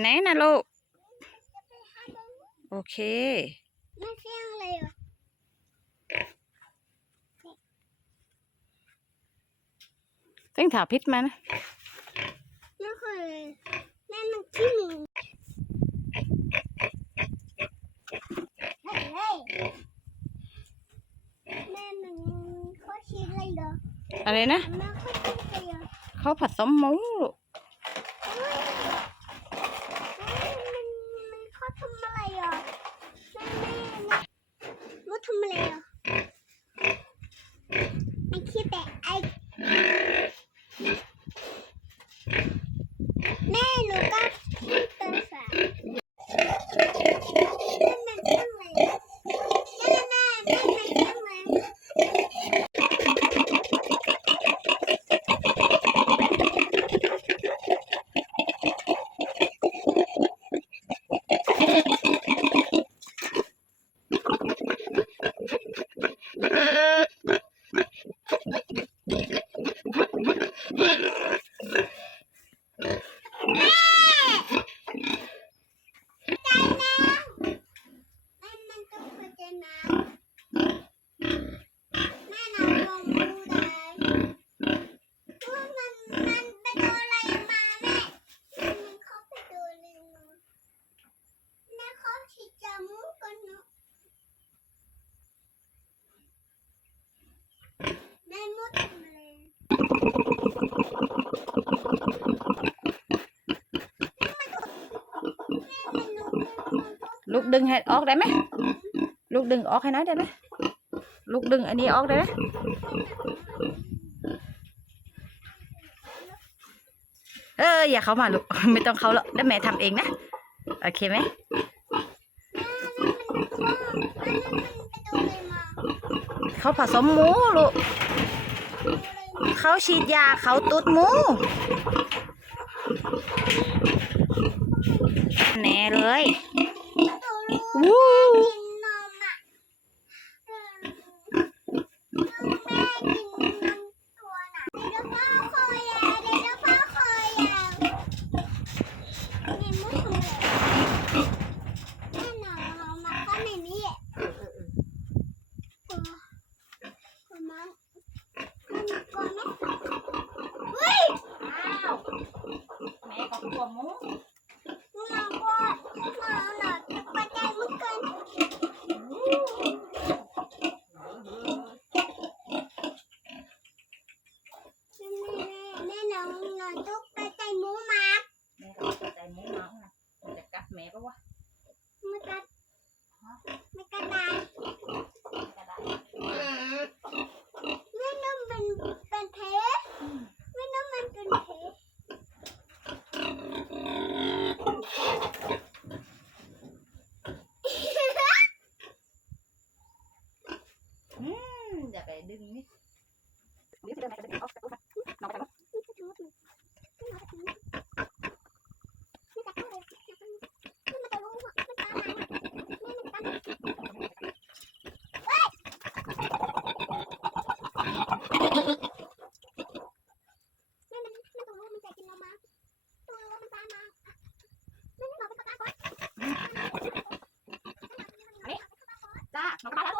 ไหนนะลูก โอเค ไม่เที่ยงเลยเหรอเส้นถาพิษมานะไม่เคยเลยแม่มันขี้หมูเฮ้ยแม่มันเขาชี้เลยเหรออะไรนะ แม่เขาชี้เลยเหรอเขาผัดสมหมูลูก เฮ้ยมัน มันเขาทำอะไรเหรอแม่แม่นะว่าทำอะไรเหรอไอ้คิดแต่ไอ้แม่หนูก็เป็นสาวแม่มันทำอะไรเหรอแม่แม่แม่มันทำอะไร แม่มันต้องเข้าใจนะแม่นอนลงมือได้ว่ามันมันไปโดนอะไรมาแม่มันเข้าไปโดนอะไรมาแม่เขาฉีดจมูกกันเนาะแม่มุดทำอะไรแม่มัน ลูกดึงให้ออกได้ไหมลูกดึงออกให้น้อยได้ไหมลูกดึงอันนี้ออกได้ไหมเอออย่าเข้ามาลูกไม่ต้องเข้าหรอกแล้วแม่ทำเองนะโอเคไหมเขาผสมหมูลูก เขาฉีดยาเขาตุดหมูแน่เลยวู้เฮ้ย แมจนไปจะเป็นอะไปกันจ้าน้อกราแล้ว